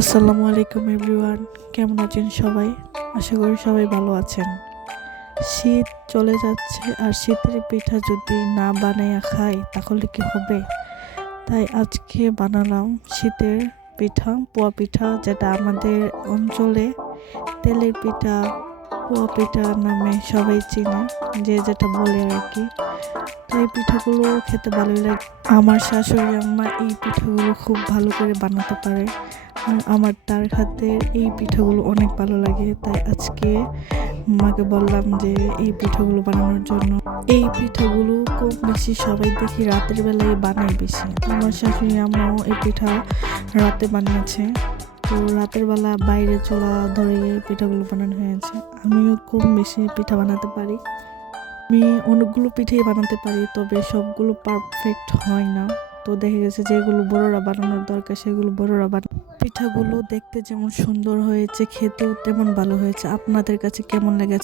আসসালামু আলাইকুম এভরিওয়ান, কেমন আছেন সবাই? আশা করি সবাই ভালো আছেন। শীত চলে যাচ্ছে আর শীতের পিঠা যদি না বানাইয়া খাই তাহলে কি হবে? তাই আজকে বানালাম শীতের পিঠা, পোয়া পিঠা, যেটা আমাদের অঞ্চলে তেলের পিঠা, পোয়া পিঠা নামে সবাই চিনে, যে যেটা বলে আর কি। তো এই পিঠাগুলো খেতে ভালোই লাগে। আমার শাশুড়ি আম্মা এই পিঠাগুলো খুব ভালো করে বানাতে পারে আর আমার তার হাতের এই পিঠাগুলো অনেক ভালো লাগে। তাই আজকে মাকে বললাম যে এই পিঠাগুলো বানানোর জন্য। এই পিঠাগুলো কম বেশি সবাই দেখি রাতের বেলায় বানায় বেশি। আমার শাশুড়ি আম্মাও এই পিঠা রাতে বানিয়েছে। তো রাতের বেলা বাইরে চুলা ধরিয়ে পিঠাগুলো বানানো হয়েছে। আমিও কম বেশি পিঠা বানাতে পারি। আমি অনেকগুলো পিঠেই বানাতে পারি, তবে সবগুলো পারফেক্ট হয় না। তো দেখে গেছে যেগুলো বড়রা বানানোর দরকার সেগুলো বড়রা পিঠাগুলো দেখতে যেমন সুন্দর হয়েছে, খেতেও তেমন ভালো হয়েছে। আপনাদের কাছে কেমন লেগেছে?